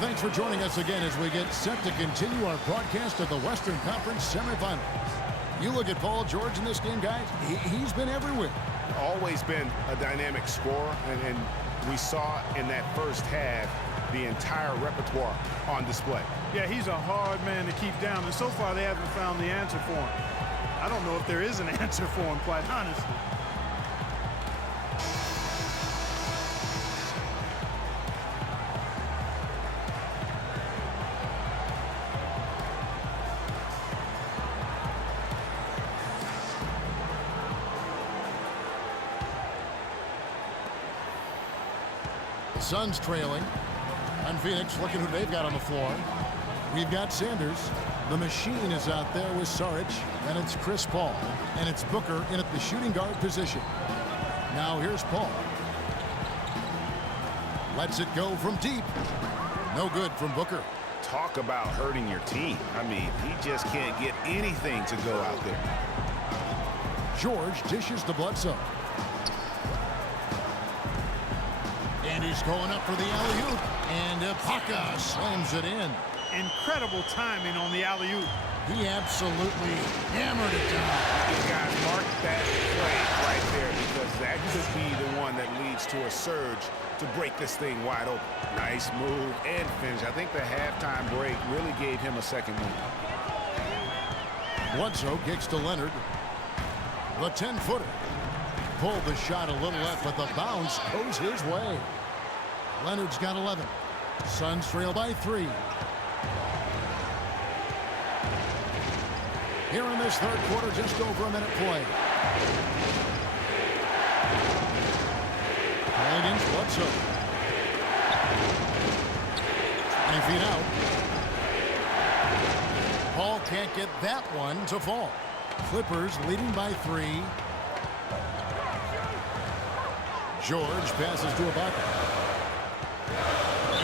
thanks for joining us again as we get set to continue our broadcast of the Western Conference semifinals. You look at Paul George in this game, guys, he's been everywhere. Always been a dynamic scorer, and we saw in that first half the entire repertoire on display. Yeah, he's a hard man to keep down, and so far they haven't found the answer for him. I don't know if there is an answer for him, quite honestly. The Suns trailing. And Phoenix looking who they've got on the floor. We've got Sanders. The machine is out there with Saric. And it's Chris Paul. And it's Booker in at the shooting guard position. Now here's Paul. Lets it go from deep. No good from Booker. Talk about hurting your team. I mean, he just can't get anything to go out there. George dishes to Bledsoe. And he's going up for the alley-oop. And Ibaka slams it in. Incredible timing on the alley-oop. He absolutely hammered it down. You guys mark that play right there because that could be the one that leads to a surge to break this thing wide open. Nice move and finish. I think the halftime break really gave him a second win. Bledsoe kicks to Leonard. The 10-footer. Pulled the shot a little left, but the bounce goes his way. Leonard's got 11. Suns trail by 3. Here in this third quarter, just over a minute play. Ball against Bledsoe. 20 feet out. Paul can't get that one to fall. Clippers leading by 3. George passes to Ibaka.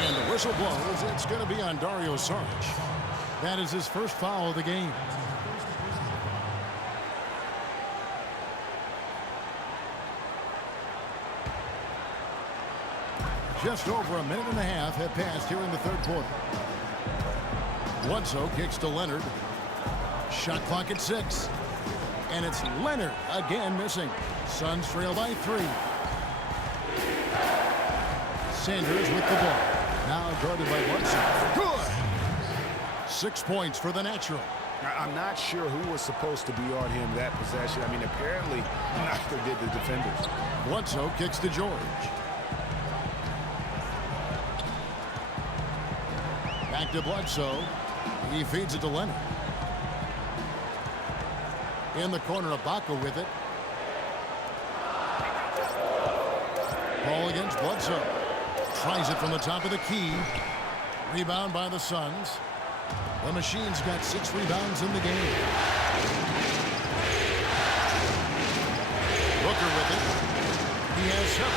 And the whistle blows. It's going to be on Dario Saric. That is his first foul of the game. Just over a minute and a half have passed here in the third quarter. Bledsoe kicks to Leonard. Shot clock at 6. And it's Leonard again missing. Suns trail by 3. Sanders with the ball. Now guarded by Bledsoe. Good! 6 points for the natural. I'm not sure who was supposed to be on him that possession. I mean, apparently neither did the defenders. Bledsoe kicks to George. Back to Bledsoe. He feeds it to Leonard. In the corner, Ibaka with it. Ball against Bledsoe. Tries it from the top of the key. Rebound by the Suns. The Machine's got 6 rebounds in the game. Booker with it. He has 7.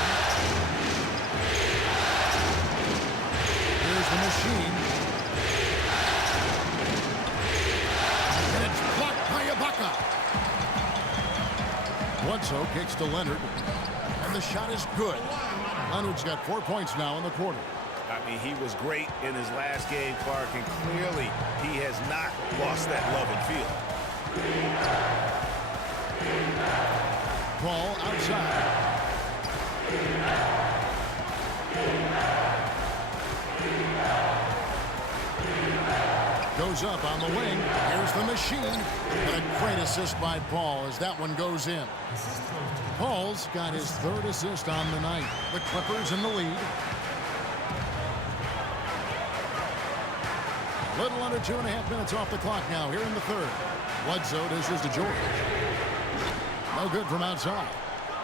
Here's the Machine. And it's blocked by Ibaka. Bledsoe kicks to Leonard. And the shot is good. Leonard's got 4 points now in the quarter. I mean, he was great in his last game, Clark, and clearly he has not lost that love and feel. Ball outside. Goes up on the wing. Here's the Machine. And a great assist by Paul as that one goes in. Paul's got his 3rd assist on the night. The Clippers in the lead. Little under 2.5 minutes off the clock now here in the third. Bledsoe dishes to George. No good from outside.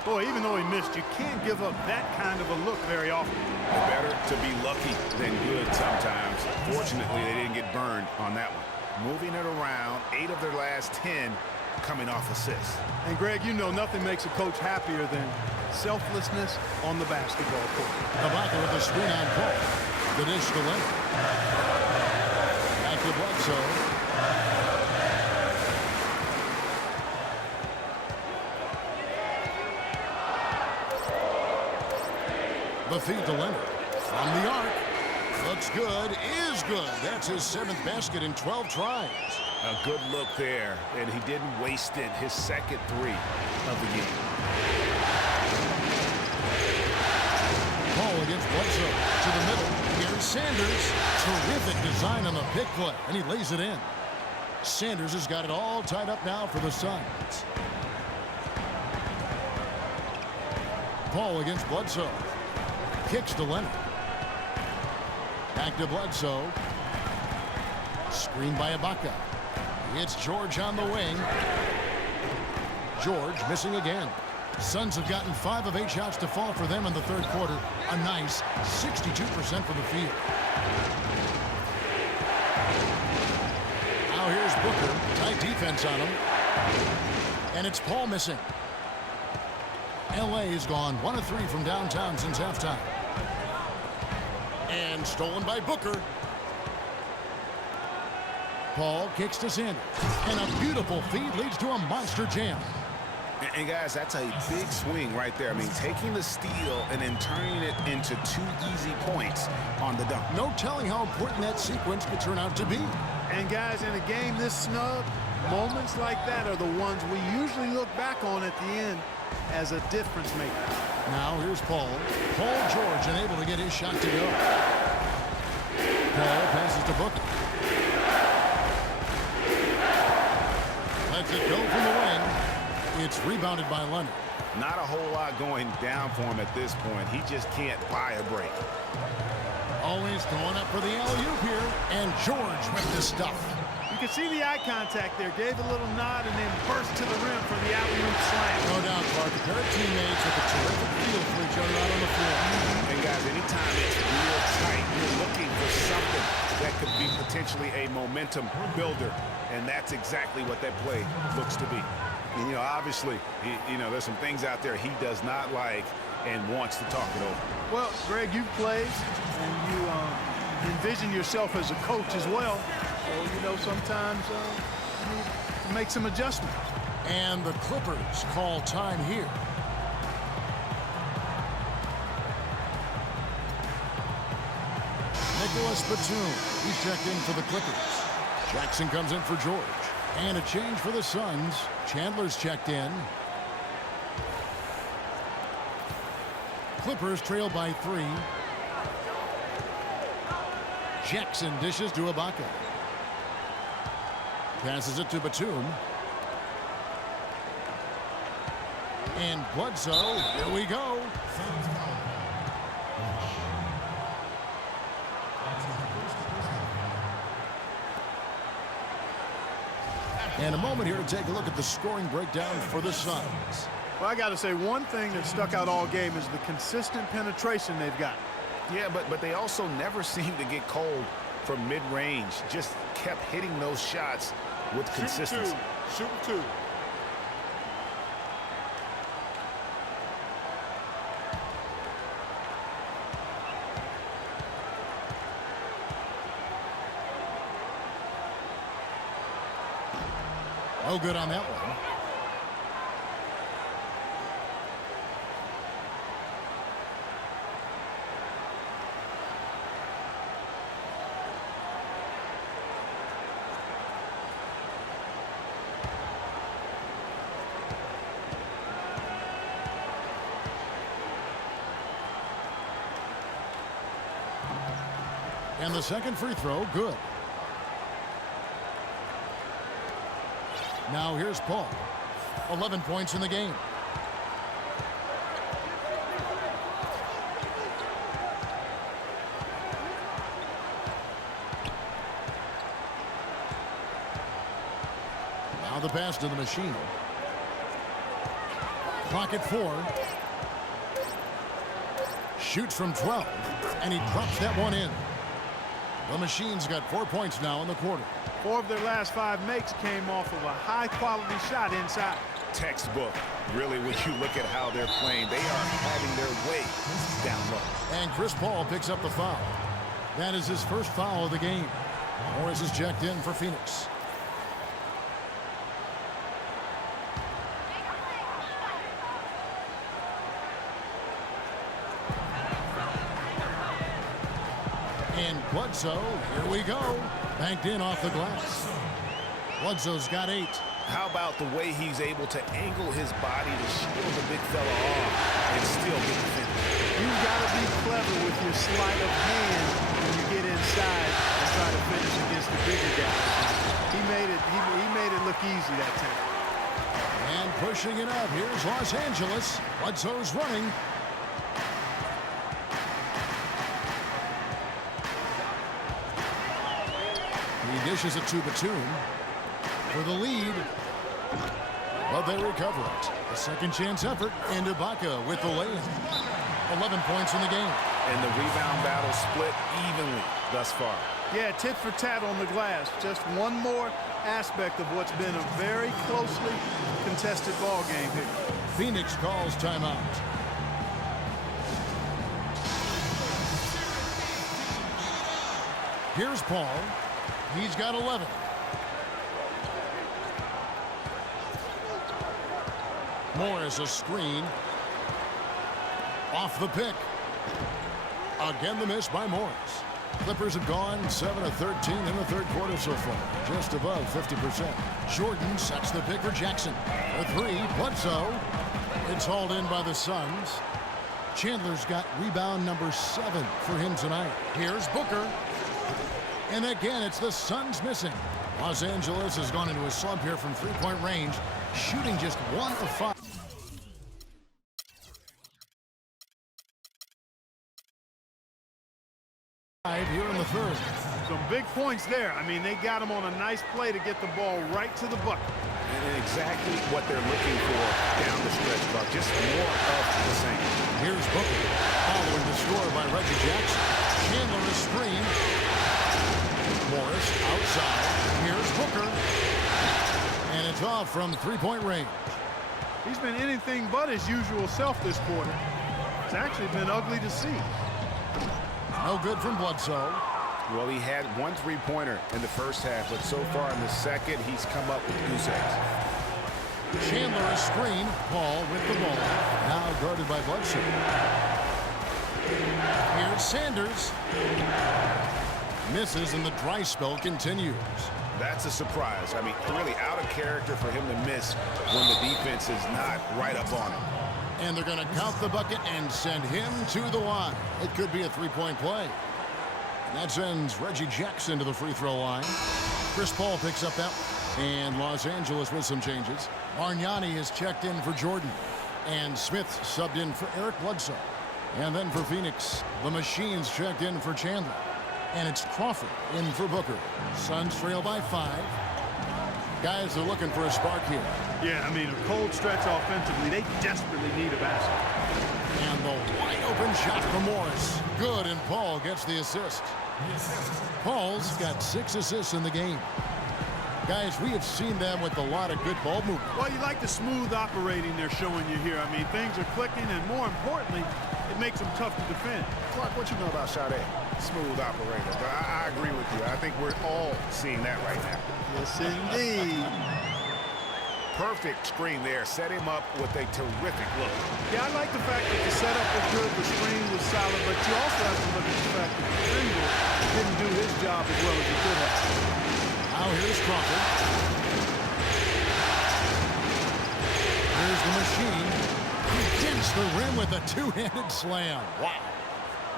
Boy, even though he missed, you can't give up that kind of a look very often. Better to be lucky than good sometimes. Fortunately, they didn't get burned on that one. Moving it around, 8 of their last 10 coming off assists. And Greg, you know nothing makes a coach happier than selflessness on the basketball court. Ibaka with the screen on Paul. The dish to Leonard. Back to Bledsoe. The feed to Leonard. From the arc. The looks good, is good. That's his 7th basket in 12 tries. A good look there, and he didn't waste it. His second 3 of the game. Paul against Bledsoe to the middle. Here's Sanders. Terrific design on the pick play, and he lays it in. Sanders has got it all tied up now for the Suns. Paul against Bledsoe. Kicks to Leonard. Back to Bledsoe. Screen by Ibaka. It's George on the wing. George missing again. Suns have gotten 5 of 8 shots to fall for them in the third quarter. A nice 62% from the field. Now here's Booker. Tight defense on him. And it's Paul missing. L.A. has gone 1 of 3 from downtown since halftime. And stolen by Booker. Paul kicks to Sanders. And a beautiful feed leads to a monster jam. And guys, that's a big swing right there. I mean, taking the steal and then turning it into 2 easy points on the dunk. No telling how important that sequence could turn out to be. And guys, in a game this snug, moments like that are the ones we usually look back on at the end as a difference maker. Now here's Paul. Paul George unable to get his shot to go. Paul passes to Booker. Lets it go from the wing. It's rebounded by Leonard. Not a whole lot going down for him at this point. He just can't buy a break. Always going up for the alley-oop here. And George with the stuff. You can see the eye contact there. Gave a little nod and then burst to the rim for the alley-oop slam. No doubt, Clark. A pair of teammates with a terrific feel for each other out on the floor. And guys, anytime it's real tight, you're looking for something that could be potentially a momentum builder. And that's exactly what that play looks to be. And, you know, obviously, there's some things out there he does not like and wants to talk it over. Well, Greg, you've played and you envision yourself as a coach as well. So, sometimes you need to make some adjustments. And the Clippers call time here. Nicholas Batum. He's checked in for the Clippers. Jackson comes in for George. And a change for the Suns. Chandler's checked in. Clippers trail by 3. Jackson dishes to Ibaka. Passes it to Batum. And Bledsoe. Here we go. And a moment here to take a look at the scoring breakdown for the Suns. Well, I got to say, one thing that stuck out all game is the consistent penetration they've got. Yeah, but they also never seem to get cold from mid-range. Just kept hitting those shots with consistency. Shoot two. No good on that one. And the second free throw, good. Now here's Paul. 11 points in the game. Now the pass to the machine. Clock at 4. Shoots from 12. And he drops that one in. The machine's got 4 points now in the quarter. 4 of their last 5 makes came off of a high-quality shot inside. Textbook. Really, when you look at how they're playing, they are having their way down low. And Chris Paul picks up the foul. That is his first foul of the game. Morris is checked in for Phoenix. And Bledsoe, here we go. Banked in off the glass. Bledsoe's got 8. How about the way he's able to angle his body to shield the big fella off and still get the finish? You've got to be clever with your sleight of hand when you get inside and try to finish against the bigger guys. He made it look easy that time. And pushing it up, here's Los Angeles. Bledsoe's running. He dishes it to Batum for the lead. But they recover it. A second chance effort, and Ibaka with the lay-in. 11 points in the game. And the rebound battle split evenly thus far. Yeah, tit for tat on the glass. Just one more aspect of what's been a very closely contested ball game here. Phoenix calls timeout. Here's Paul. He's got 11. Morris a screen. Off the pick. Again the miss by Morris. Clippers have gone 7 of 13 in the third quarter so far. Just above 50%. Jordan sets the pick for Jackson. A 3. Bledsoe. It's hauled in by the Suns. Chandler's got rebound number 7 for him tonight. Here's Booker. And again, it's the Suns missing. Los Angeles has gone into a slump here from three-point range, shooting just 1 of 5. Here in the third. Some big points there. I mean, they got him on a nice play to get the ball right to the bucket. And exactly what they're looking for down the stretch, Buck. Just more of the same. Here's Booker. Following the score by Reggie Jackson. Chandler is screen. Morris outside. Here's Booker. And it's off from three-point range. He's been anything but his usual self this quarter. It's actually been ugly to see. No good from Bledsoe. Well, he had 1 3-pointer in the first half, but so far in the second, he's come up with goose eggs. Chandler is screen. Paul with the ball. Now guarded by Bledsoe. Here's Sanders. Misses and the dry spell continues. That's a surprise. I mean, really out of character for him to miss when the defense is not right up on him. And they're going to count the bucket and send him to the line. It could be a three-point play. And that sends Reggie Jackson to the free throw line. Chris Paul picks up that one. And Los Angeles with some changes. Bargnani is checked in for Jordan. And Smith subbed in for Eric Bledsoe. And then for Phoenix, the Machine's checked in for Chandler. And it's Crawford in for Booker. Suns trail by 5. Guys are looking for a spark here. Yeah, I mean, a cold stretch offensively. They desperately need a basket. And the wide open shot from Morris. Good, and Paul gets the assist. Paul's got 6 assists in the game. Guys, we have seen them with a lot of good ball movement. Well, you like the smooth operating they're showing you here. I mean, things are clicking, and more importantly, it makes them tough to defend. Clark, what you know about Sade? Smooth operator. But I agree with you. I think we're all seeing that right now. Yes, indeed. Perfect screen there. Set him up with a terrific look. Yeah, I like the fact that the setup was good, the screen was solid, but you also have to look at the fact that the defender didn't do his job as well as he could have. Now here's Crawford. Here's the Machine. He gets the rim with a two-handed slam. Wow.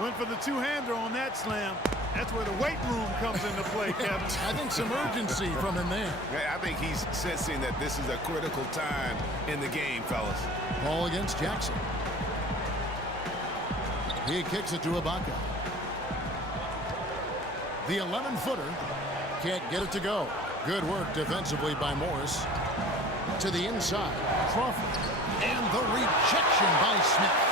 Went for the two-hander on that slam. That's where the weight room comes into play, Kevin. I think some urgency from him there. I think he's sensing that this is a critical time in the game, fellas. Ball against Jackson. He kicks it to Ibaka. The 11-footer can't get it to go. Good work defensively by Morris. To the inside, Crawford. And the rejection by Smith.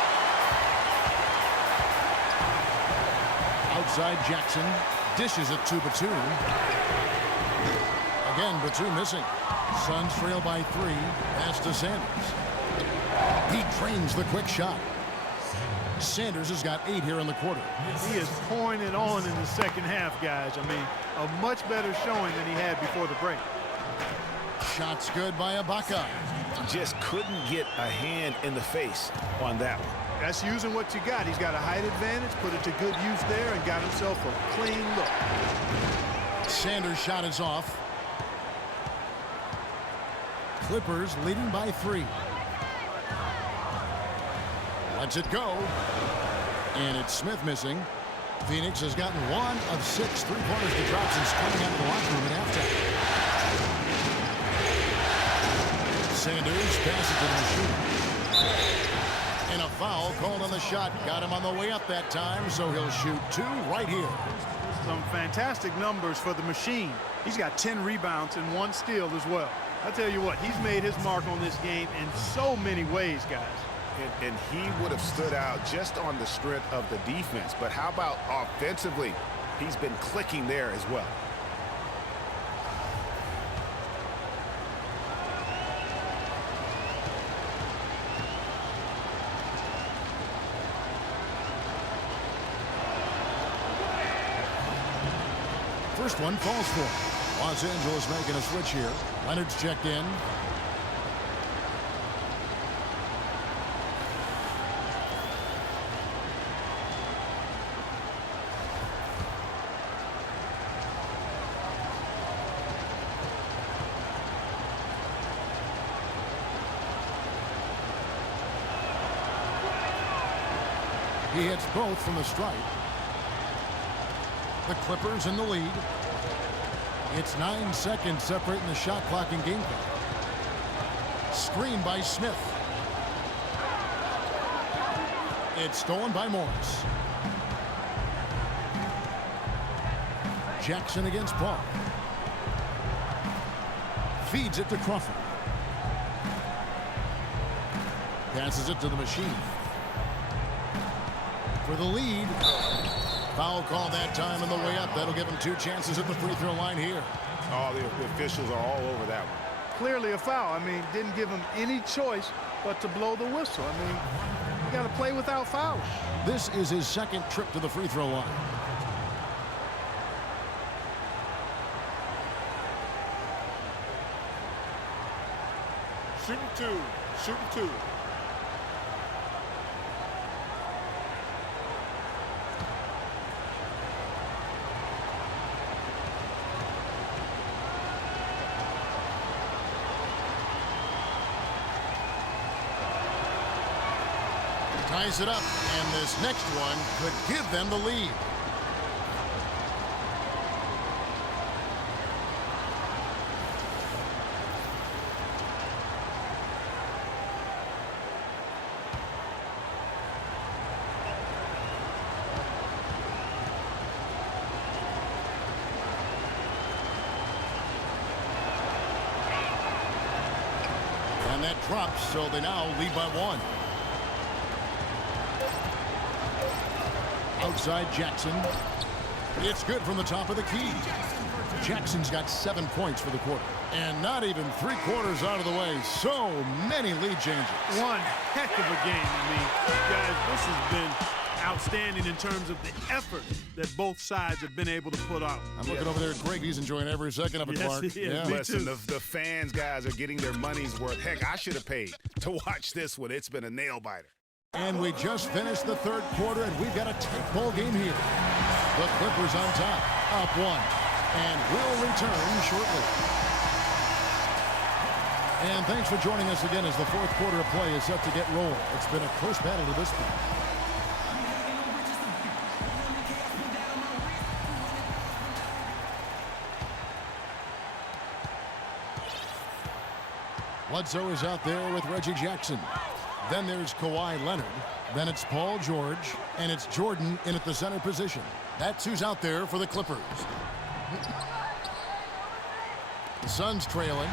Outside Jackson. Dishes it to Batum. Again, Batum missing. Suns trail by 3. Pass to Sanders. He drains the quick shot. Sanders has got 8 here in the quarter. He is pouring it on in the second half, guys. I mean, a much better showing than he had before the break. Shots good by Ibaka. Just couldn't get a hand in the face on that one. That's using what you got. He's got a height advantage, put it to good use there, and got himself a clean look. Sanders' shot is off. Clippers leading by 3. Lets it go. And it's Smith missing. Phoenix has gotten 1 of 6 three-pointers to drop since coming out of the locker room at halftime. Sanders passes to the machine. And a foul called on the shot. Got him on the way up that time, so he'll shoot 2 right here. Some fantastic numbers for the machine. He's got 10 rebounds and 1 steal as well. I tell you what, he's made his mark on this game in so many ways, guys. And he would have stood out just on the strength of the defense. But how about offensively? He's been clicking there as well. First one falls for Los Angeles making a switch here. Leonard's checked in. He hits both from the stripe. The Clippers in the lead. It's 9 seconds separating the shot clock and game clock. Screen by Smith. It's stolen by Morris. Jackson against Paul. Feeds it to Crawford. Passes it to the machine. For the lead. Foul call that time on the way up. That'll give him 2 chances at the free throw line here. Oh, the officials are all over that one. Clearly a foul. I mean, didn't give him any choice but to blow the whistle. I mean, you got to play without fouls. This is his 2nd trip to the free throw line. Shooting 2. Shooting 2. Ties it up, and this next one could give them the lead. And that drops, so they now lead by 1. Outside Jackson. It's good from the top of the key. Jackson's got 7 points for the quarter. And not even 3/4 out of the way. So many lead changes. One heck of a game. I mean, guys, this has been outstanding in terms of the effort that both sides have been able to put out. I'm looking over there at Greg. He's enjoying every second of it, Yes, Clark. he is. Yeah. Me Listen, too. the fans, guys, are getting their money's worth. Heck, I should have paid to watch this one. It's been a nail-biter. And we just finished the 3rd quarter, and we've got a tight ball game here. The Clippers on top, up 1, and we'll return shortly. And thanks for joining us again as the 4th quarter of play is set to get rolling. It's been a close battle to this point. Bledsoe is out there with Reggie Jackson. Then there's Kawhi Leonard. Then it's Paul George. And it's Jordan in at the center position. That's who's out there for the Clippers. The Suns trailing.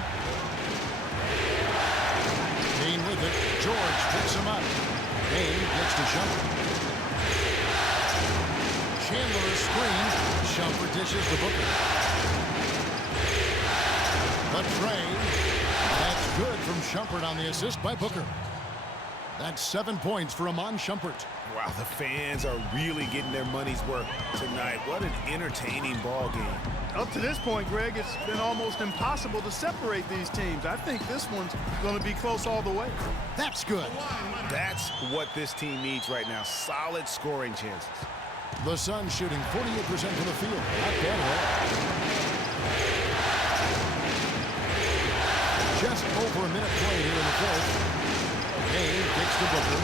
Kane with it. George picks him up. Kane gets to Shumpert. Chandler screens. Shumpert dishes to Booker. The tray. That's good from Shumpert on the assist by Booker. That's 7 points for Iman Shumpert. Wow, the fans are really getting their money's worth tonight. What an entertaining ball game. Up to this point, Greg, it's been almost impossible to separate these teams. I think this one's going to be close all the way. That's good. That's what this team needs right now. Solid scoring chances. The Suns shooting 48% from the field. Not bad at all. Just over a minute played here in the fourth. Kane kicks to Booker.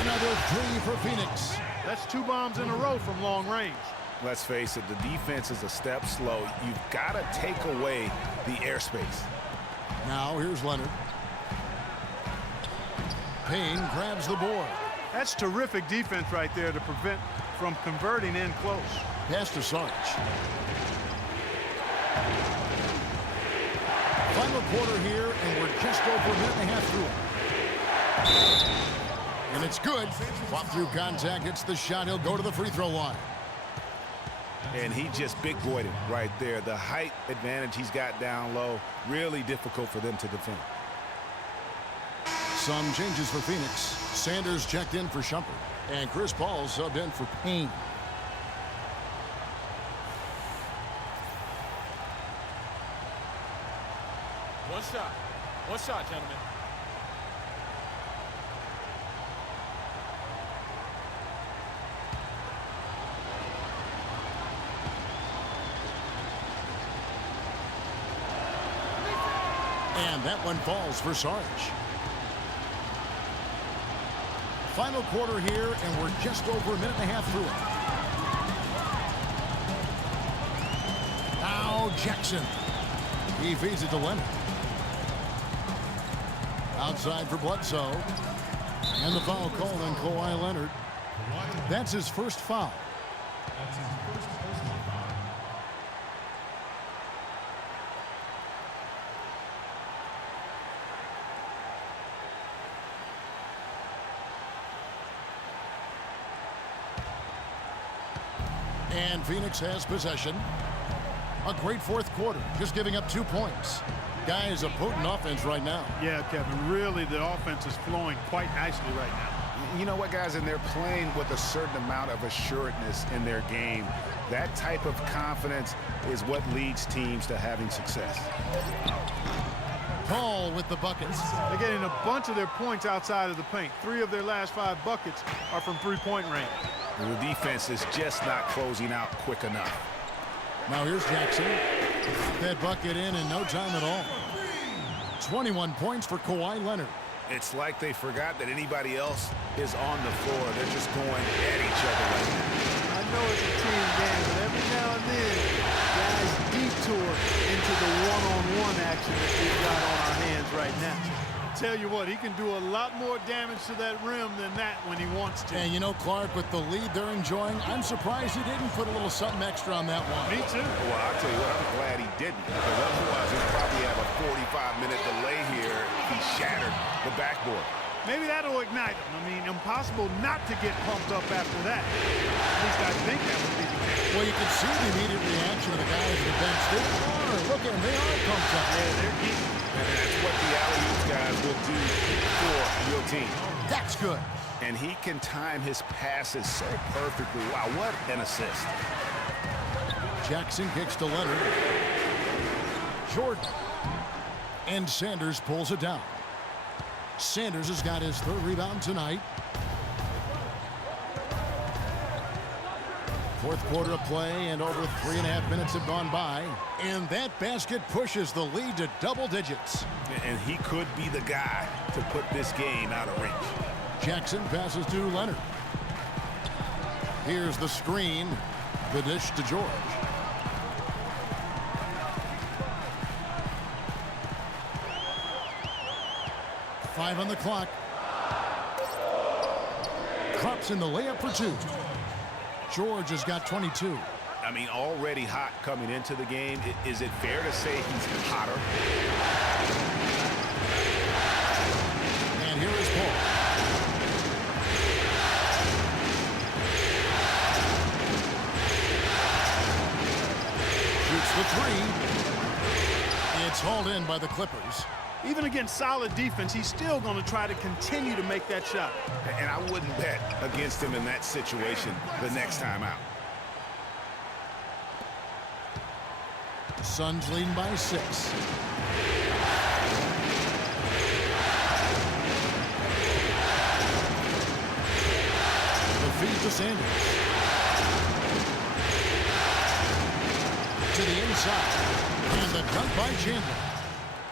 Another three for Phoenix. That's 2 bombs in a row from long range. Let's face it, the defense is a step slow. You've got to take away the airspace. Now here's Leonard. Payne grabs the board. That's terrific defense right there to prevent from converting in close. Pass to Sarge. Final quarter here, and we're just over a minute and a half through it. And it's good. Fought through contact, hits the shot. He'll go to the free throw line. And he just big boyed it right there. The height advantage he's got down low, really difficult for them to defend. Some changes for Phoenix. Sanders checked in for Shumpert, and Chris Paul subbed in for Payne. One shot, gentlemen. And that one falls for Sarge. Final quarter here, and we're just over a minute and a half through it. Now Jackson. He feeds it to Leonard. Outside for Bledsoe. And the foul called on Kawhi Leonard. That's his first foul. And Phoenix has possession. A great fourth quarter, just giving up 2 points. Guys, a potent offense right now. Yeah, Kevin, really the offense is flowing quite nicely right now. You know what, guys, and they're playing with a certain amount of assuredness in their game. That type of confidence is what leads teams to having success. Paul with the buckets. They're getting a bunch of their points outside of the paint. 3 of their last 5 buckets are from three-point range. The defense is just not closing out quick enough. Now here's Jackson. That bucket in no time at all. 21 points for Kawhi Leonard. It's like they forgot that anybody else is on the floor. They're just going at each other right now. I know it's a team game, but every now and then, guys detour into the one-on-one action that we've got on our hands right now. Tell you what, he can do a lot more damage to that rim than that when he wants to. And you know, Clark, with the lead they're enjoying, I'm surprised he didn't put a little something extra on that one. Me too. Well, I'll tell you what, I'm glad he didn't, because otherwise he'd probably have a 45-minute delay here if he shattered the backboard. Maybe that'll ignite him. I mean, impossible not to get pumped up after that. At least I think that would be the case. Well, you can see the immediate reaction of the guys at the bench. They are. Look at them. They are pumped up. Yeah, they're geeky. And that's what the alley-oop guys will do for your team. That's good. And he can time his passes so perfectly. Wow, what an assist. Jackson kicks to Leonard. Jordan. And Sanders pulls it down. Sanders has got his 3rd rebound tonight. Fourth quarter of play, and over 3.5 minutes have gone by. And that basket pushes the lead to double digits. And he could be the guy to put this game out of reach. Jackson passes to Leonard. Here's the screen. The dish to George. Five on the clock. Drops in the layup for 2. George has got 22. I mean, already hot coming into the game. Is it fair to say he's hotter? And here is Paul. Shoots the 3. It's hauled in by the Clippers. Even against solid defense, he's still going to try to continue to make that shot. And I wouldn't bet against him in that situation the next time out. Suns leading by 6. The feed to Sanders. To the inside. And the dunk by Chandler.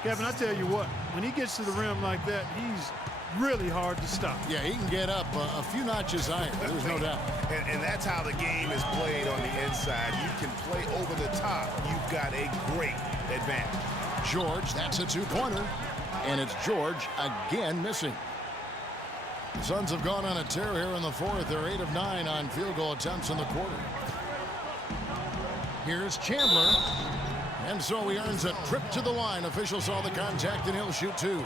Kevin, I tell you what, when he gets to the rim like that, he's really hard to stop. Yeah, he can get up a few notches higher. There's no doubt. And that's how the game is played on the inside. You can play over the top. You've got a great advantage. George, that's a two-pointer. And it's George again missing. The Suns have gone on a tear here in the fourth. They're 8 of 9 on field goal attempts in the quarter. Here's Chandler. And so he earns a trip to the line. Officials saw the contact, and he'll shoot 2.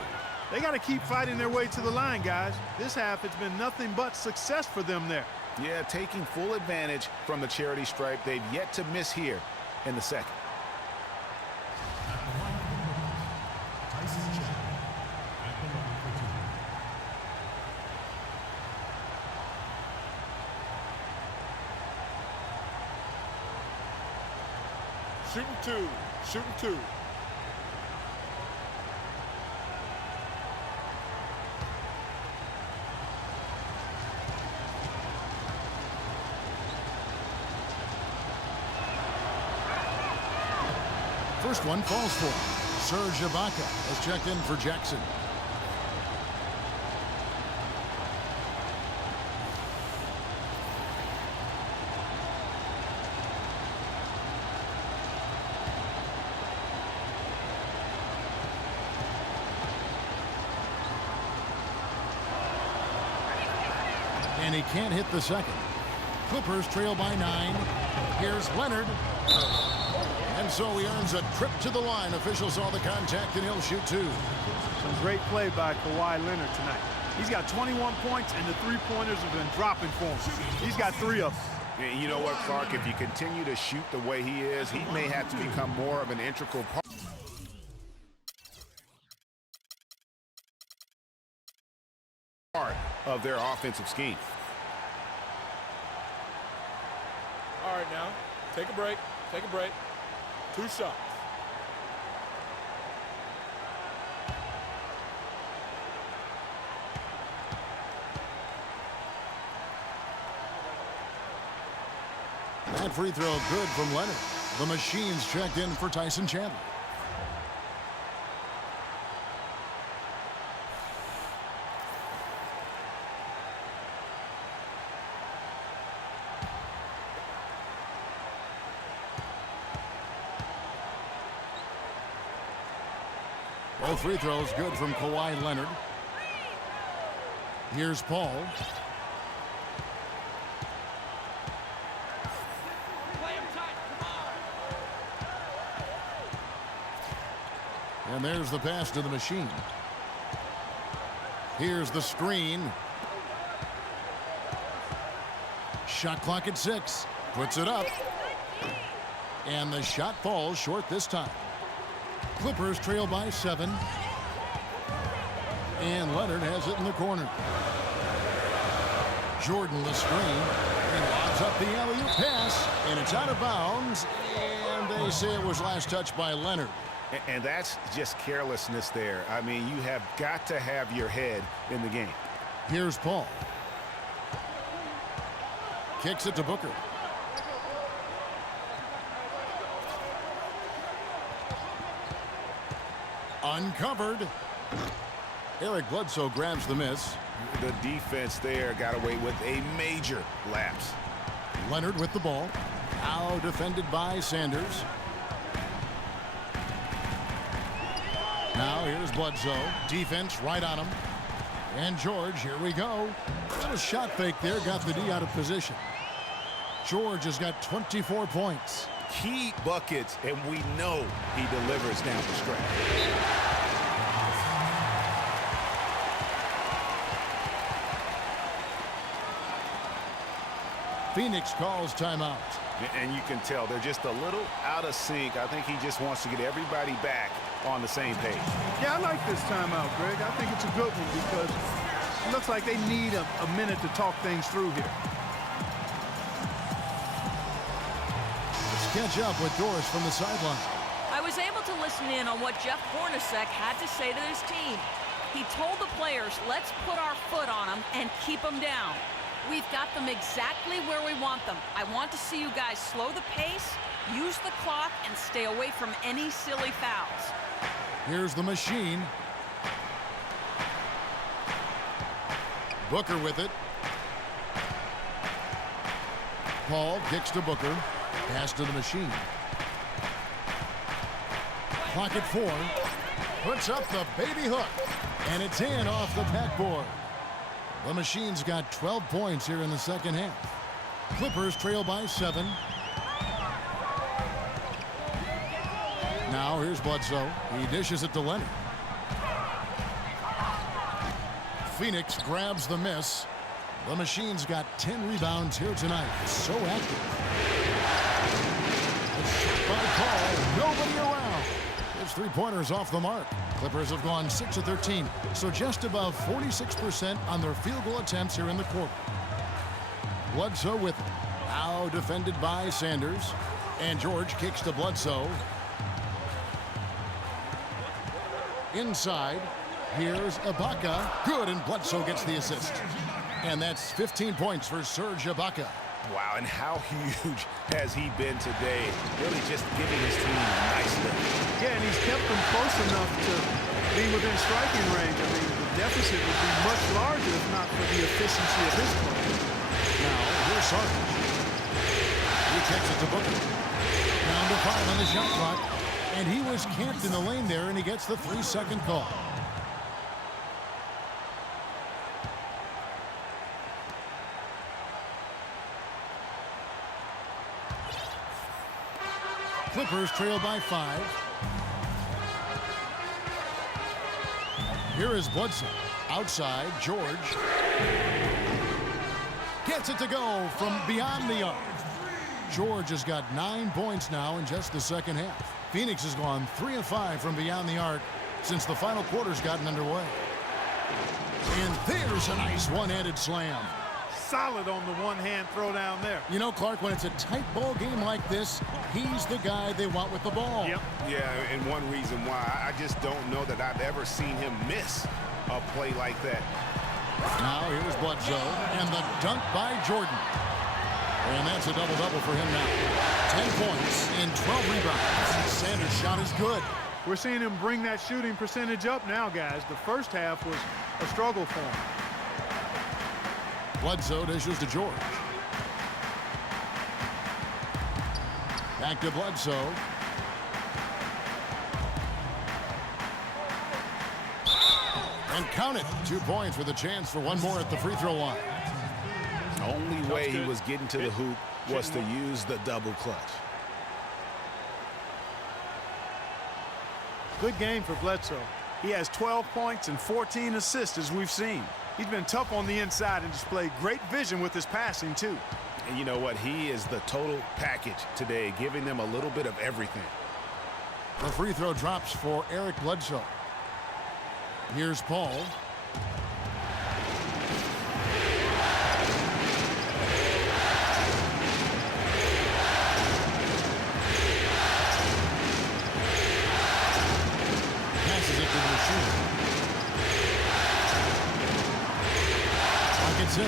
They got to keep fighting their way to the line, guys. This half, it's been nothing but success for them there. Yeah, taking full advantage from the charity stripe. They've yet to miss here in the second. Shooting 2. Shooting 2. First one falls for Serge Ibaka has checked in for Jackson. And he can't hit the second. Clippers trail by 9. Here's Leonard. And so he earns a trip to the line. Officials saw the contact, and he'll shoot 2. Some great play by Kawhi Leonard tonight. He's got 21 points, and the three-pointers have been dropping for him. He's got 3 of them. You know what, Clark? If you continue to shoot the way he is, he may have to become more of an integral part of their offensive scheme. All right, now, take a break. Take a break. 2 shots. That free throw good from Leonard. The Machine's checked in for Tyson Chandler. Both free throws good from Kawhi Leonard. Here's Paul. And there's the pass to the Machine. Here's the screen. Shot clock at 6. Puts it up. And the shot falls short this time. Clippers trail by 7. And Leonard has it in the corner. Jordan the screen. And lobs up the alley-oop pass. And it's out of bounds. And they say it was last touched by Leonard. And that's just carelessness there. I mean, you have got to have your head in the game. Here's Paul. Kicks it to Booker. Uncovered. Eric Bledsoe grabs the miss. The defense there got away with a major lapse. Leonard with the ball. Now defended by Sanders. Now here's Bledsoe. Defense right on him. And George, here we go. A little shot fake there. Got the D out of position. George has got 24 points. Key buckets, and we know he delivers down the stretch. Phoenix calls timeout. And you can tell they're just a little out of sync. I think he just wants to get everybody back on the same page. Yeah, I like this timeout, Greg. I think it's a good one because it looks like they need a minute to talk things through here. Let's catch up with Doris from the sideline. I was able to listen in on what Jeff Hornacek had to say to his team. He told the players, let's put our foot on them and keep them down. We've got them exactly where we want them. I want to see you guys slow the pace, use the clock, and stay away from any silly fouls. Here's the machine. Booker with it. Paul kicks to Booker. Pass to the machine. Clock at 4. Puts up the baby hook. And it's in off the backboard. The machine's got 12 points here in the second half. Clippers trail by 7. Now here's Bledsoe. He dishes it to Leonard. Phoenix grabs the miss. The machine's got 10 rebounds here tonight. So active. A shot by Paul. Nobody around. His three-pointers off the mark. Clippers have gone 6 of 13, so just above 46% on their field goal attempts here in the quarter. Bledsoe with it. Now defended by Sanders. And George kicks to Bledsoe. Inside. Here's Ibaka. Good, and Bledsoe gets the assist. And that's 15 points for Serge Ibaka. Wow, and how huge has he been today? Really just giving his team a nice lift. Yeah, and he's kept them close enough to be within striking range. I mean, the deficit would be much larger if not for the efficiency of his play. Now, here's Sarge. He takes it to Booker. Down to 5 on the shot clock. And he was camped in the lane there, and he gets the 3-second call. Clippers trail by 5. Here is Bledsoe. Outside, George. Gets it to go from beyond the arc. George has got 9 points now in just the second half. Phoenix has gone 3 of 5 from beyond the arc since the final quarter's gotten underway. And there's a nice one-handed slam. Solid on the one-hand throw down there. You know, Clark, when it's a tight ball game like this, he's the guy they want with the ball. Yep. Yeah, and one reason why I just don't know that I've ever seen him miss a play like that. Now here's Bledsoe and the dunk by Jordan. And that's a double-double for him now. 10 points and 12 rebounds. Sanders' shot is good. We're seeing him bring that shooting percentage up now, guys. The first half was a struggle for him. Bledsoe dishes to George. Back to Bledsoe. And count it. 2 points with a chance for one more at the free throw line. The only way he was getting to the hoop was to use the double clutch. Good game for Bledsoe. He has 12 points and 14 assists, as we've seen. He's been tough on the inside and displayed great vision with his passing, too. And you know what? He is the total package today, giving them a little bit of everything. The free throw drops for Eric Bledsoe. Here's Paul. Passes it to the machine. Pocket 6.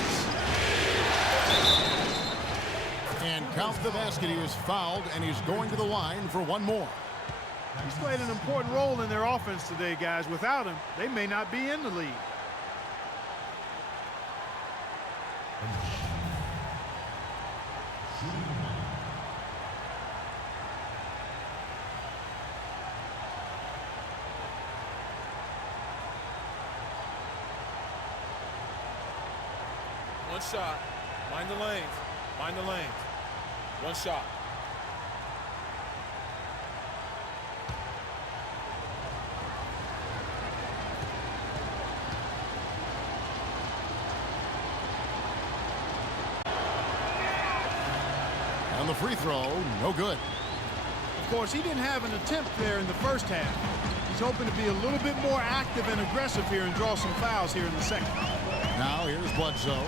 And count the basket. He was fouled, and he's going to the line for one more. He's played an important role in their offense today, guys. Without him, they may not be in the lead. One shot. Mind the lanes. Mind the lanes. One shot. On the the free throw. No good. Of course, he didn't have an attempt there in the first half. He's hoping to be a little bit more active and aggressive here and draw some fouls here in the second. Now here's Bledsoe.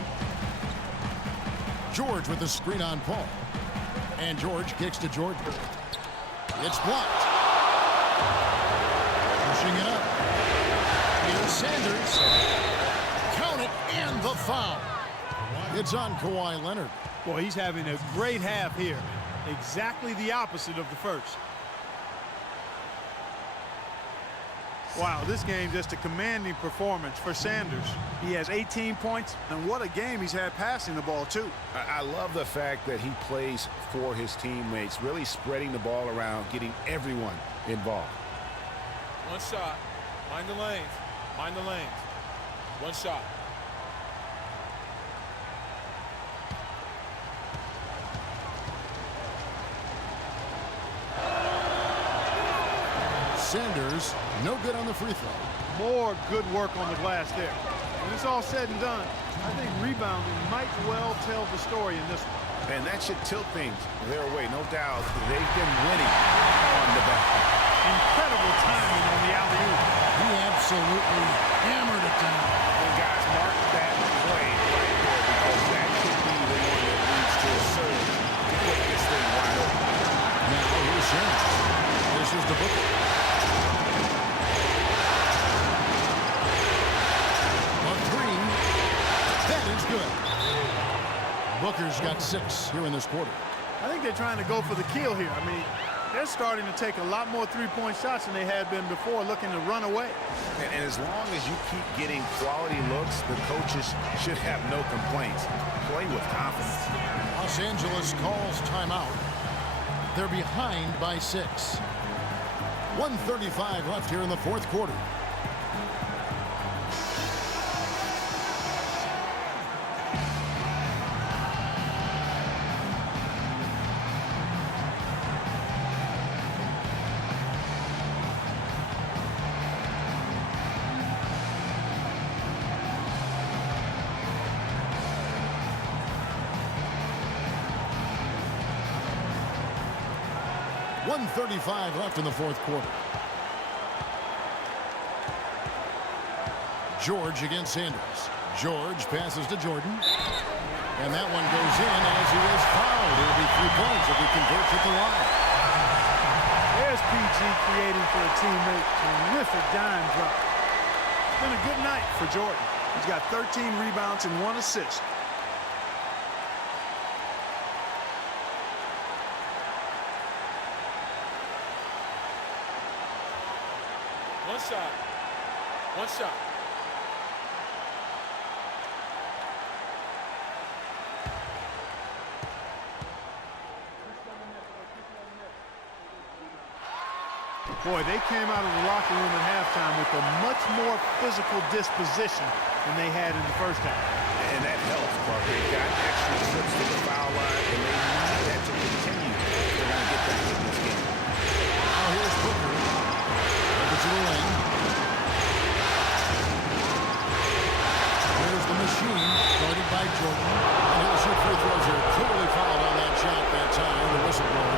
George with the screen on Paul. And George kicks to Jordan. It's blocked. Pushing it up. Here's Sanders. Count it, and the foul. It's on Kawhi Leonard. Boy, he's having a great half here. Exactly the opposite of the first. Wow, this game just a commanding performance for Sanders. He has 18 points, and what a game he's had passing the ball, too. I love the fact that he plays for his teammates, really spreading the ball around, getting everyone involved. One shot. Mind the lanes. Mind the lanes. One shot. Sanders, no good on the free throw. More good work on the glass there. When it's all said and done, I think rebounding might well tell the story in this one. And that should tilt things their way, no doubt. They've been winning on the back. Incredible timing on the alley-oop. He absolutely hammered it down. And guys, mark that play right there, because that could be the one that leads to a surge to put this thing wide open. Now here's Sanders. This is the Booker. A three. That is good. Booker's got 6 here in this quarter. I think they're trying to go for the kill here. I mean, they're starting to take a lot more three-point shots than they had been before, looking to run away. And as long as you keep getting quality looks, the coaches should have no complaints. Play with confidence. Los Angeles calls timeout. They're behind by 6. 1:35 left here in the fourth quarter. .135 left in the fourth quarter. George against Sanders. George passes to Jordan. And that one goes in as he is fouled. It'll be 3 points if he converts at the line. There's PG creating for a teammate. Terrific dime drop. It's been a good night for Jordan. He's got 13 rebounds and 1 assist. One shot. One shot. Boy, they came out of the locker room at halftime with a much more physical disposition than they had in the first half. And that helps, Parker. They got extra trips to the foul line, and they need that to continue if they're going to get back in this game. Now here's Booker. Over to the lane. There's the machine, guarded by Jordan. And he'll shoot free throws here. Clearly fouled on that shot that time. The whistle blower.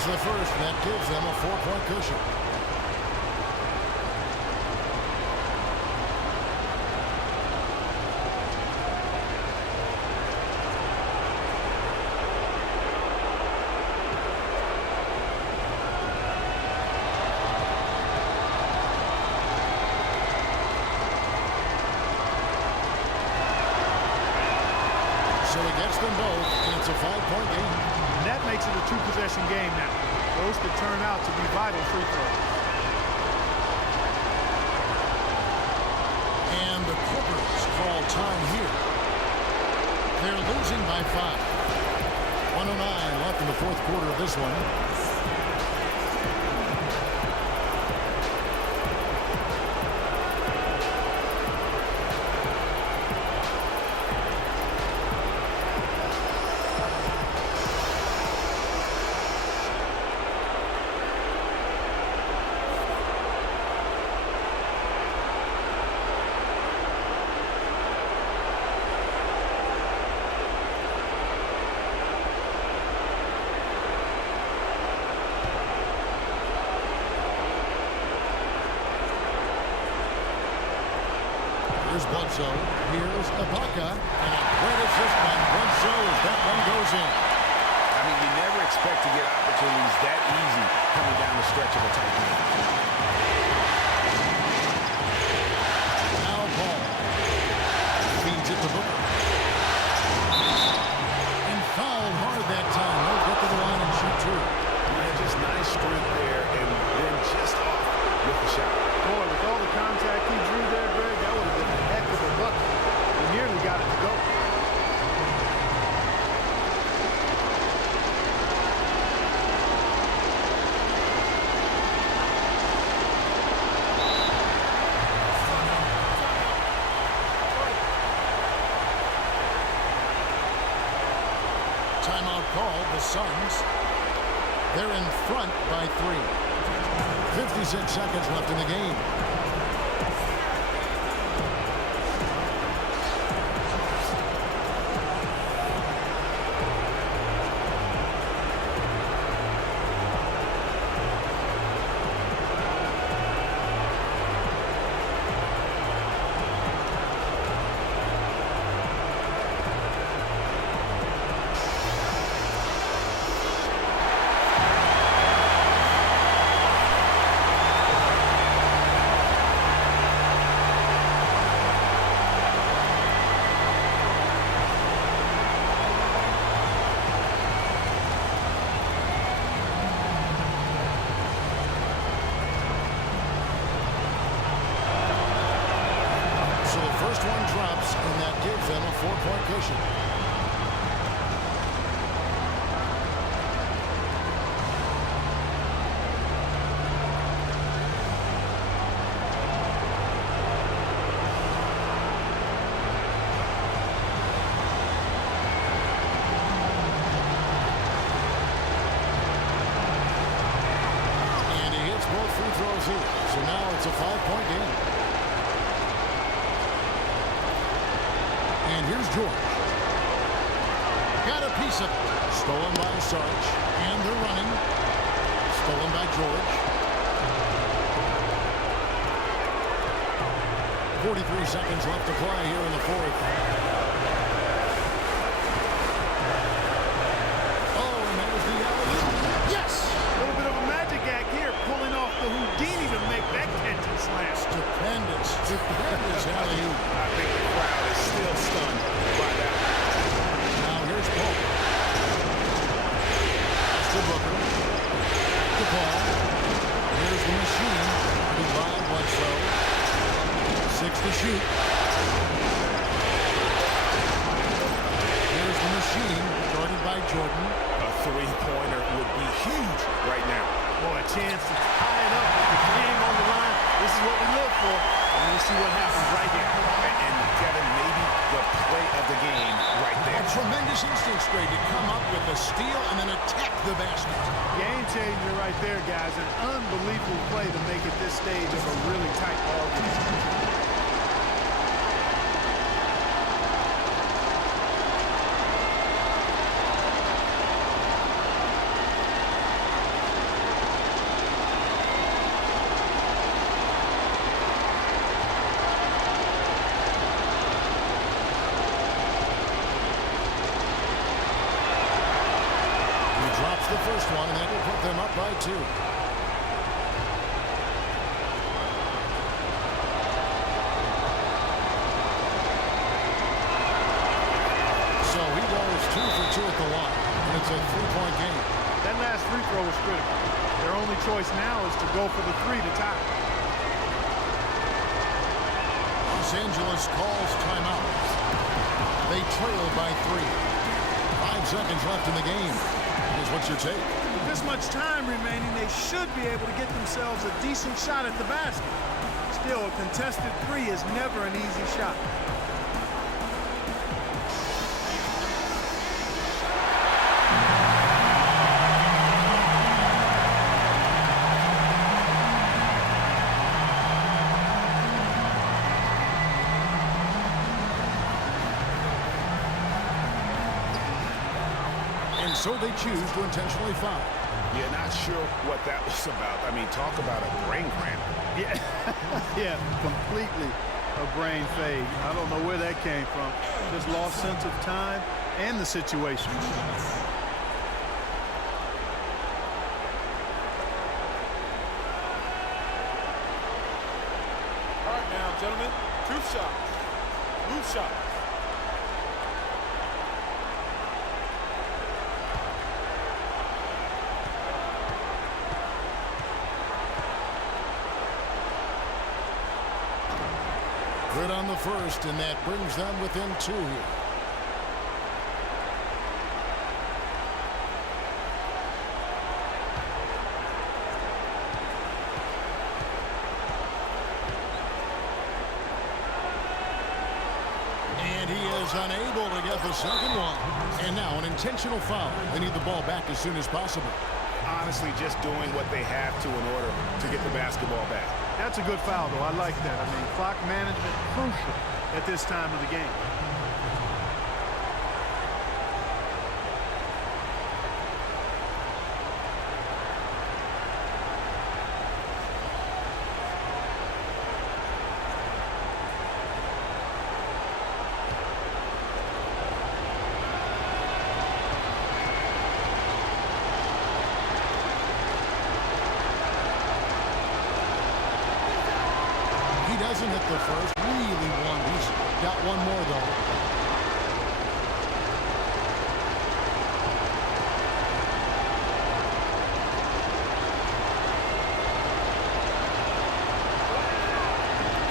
The first that gives them a 4-point cushion. So he gets them both in a it's a 5-point game. And that makes it a two-possession game now. Those could turn out to be vital free throws. And the Clippers call time here. They're losing by 5. 109 left in the fourth quarter of this one. Here's Bledsoe. Here's Ibaka. And a great assist by Bledsoe as that one goes in. I mean, you never expect to get opportunities that easy coming down the stretch of a tight game. Now Paul feeds it to Booker. And fouled hard that time. He'll get to the line and shoot two. Yeah, just nice strength there and then just off with the shot. Boy, with all the contact he drew there, Greg, that would have been a heck of a bucket. He nearly got it to go. Timeout called. The Suns. They're in front by 3. 56 seconds left in the game. First one drops, and that gives them a 4-point cushion. And he hits both free throws here, so now it's a 5-point game. And here's George. Got a piece of it. Stolen by Sarge. And they're running. Stolen by George. 43 seconds left to play here in the fourth. Oh, and that was the alley-oop. Yes! A little bit of a magic act here, pulling off the Houdini to make that catch and slam. Stupendous, stupendous alley-oop. I think the crowd is still stunned by that. Now here's Paul. That's to Booker. Back to Paul. Here's the machine. Goodbye, Bledsoe. 6 to shoot. Here's the machine, guarded by Jordan. A three-pointer would be huge right now. Boy, a chance to tie it up with the game on the line. This is what we live for. And we'll see what happens right here. And Kevin, maybe the play of the game right A there. tremendous instinct straight to come up with the steal and then attack the basket. Game changer right there, guys. An unbelievable play to make it this stage of a really tight ball game. Drops the first one, and that will put them up by 2. So he goes 2 for 2 at the line. throw was critical. Their only choice now is to go for the three to tie. Los Angeles calls timeout. They trail by 3. 5 seconds left in the game. Here's what's your take? With this much time remaining, they should be able to get themselves a decent shot at the basket. Still, a contested three is never an easy shot. And so they choose to intentionally foul. Yeah, not sure what that was about. I mean, talk about a brain cramp. Yeah, yeah, completely a brain fade. I don't know where that came from. Just lost sense of time and the situation. All right now, gentlemen, 2 shots. Loose shots. Good on the first, and that brings them within 2 here. And he is unable to get the second one. And now an intentional foul. They need the ball back as soon as possible. Honestly, just doing what they have to in order to get the basketball back. That's a good foul, though. I like that. I mean, clock management crucial at this time of the game. Doesn't hit the first. Really one. He's got one more, though.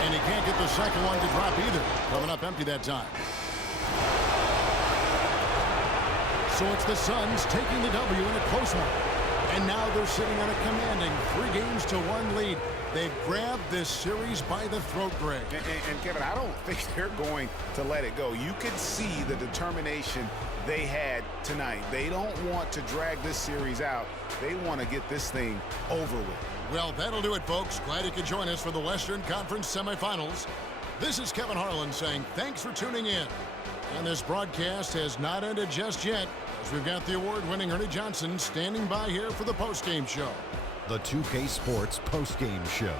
And he can't get the second one to drop either. Coming up empty that time. So it's the Suns taking the W in a close one. And now they're sitting on a commanding 3-1 lead. They've grabbed this series by the throat, Greg. And Kevin, I don't think they're going to let it go. You can see the determination they had tonight. They don't want to drag this series out. They want to get this thing over with. Well, that'll do it, folks. Glad you could join us for the Western Conference semifinals. This is Kevin Harlan saying thanks for tuning in. And this broadcast has not ended just yet, as we've got the award-winning Ernie Johnson standing by here for the postgame show. The 2K Sports postgame show.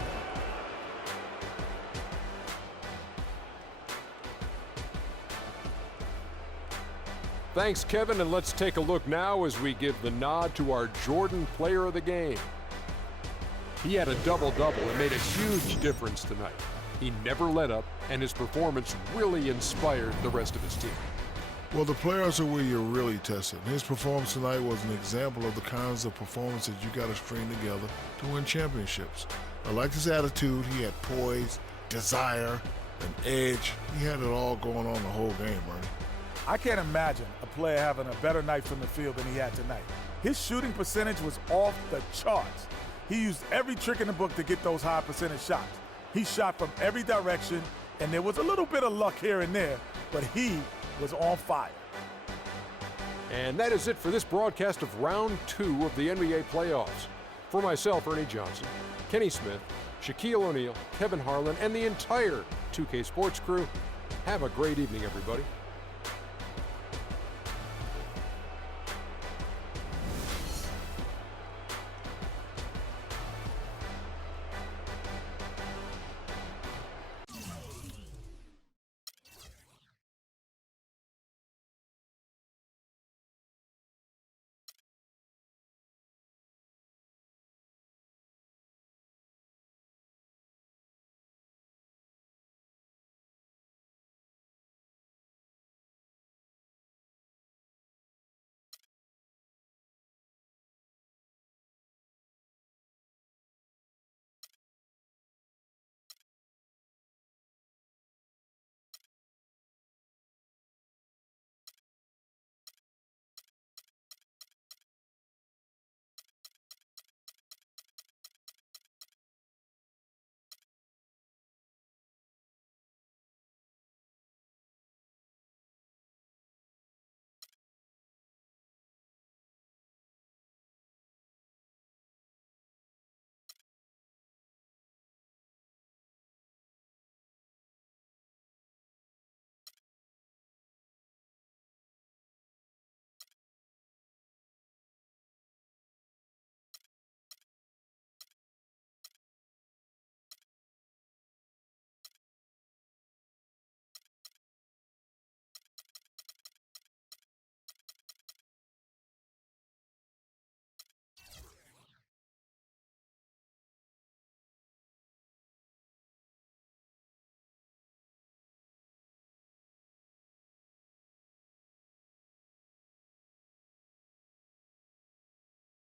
Thanks, Kevin, and let's take a look now as we give the nod to our Jordan Player of the Game. He had a double-double and made a huge difference tonight. He never let up, and his performance really inspired the rest of his team. Well, the players are where you're really tested. His performance tonight was an example of the kinds of performances you got to string together to win championships. I liked his attitude. He had poise, desire, an edge. He had it all going on the whole game, Ernie. I can't imagine a player having a better night from the field than he had tonight. His shooting percentage was off the charts. He used every trick in the book to get those high percentage shots. He shot from every direction, and there was a little bit of luck here and there, but he was on fire. And that is it for this broadcast of Round 2 of the NBA playoffs. For myself, Ernie Johnson, Kenny Smith, Shaquille O'Neal, Kevin Harlan, and the entire 2K Sports crew, have a great evening, everybody.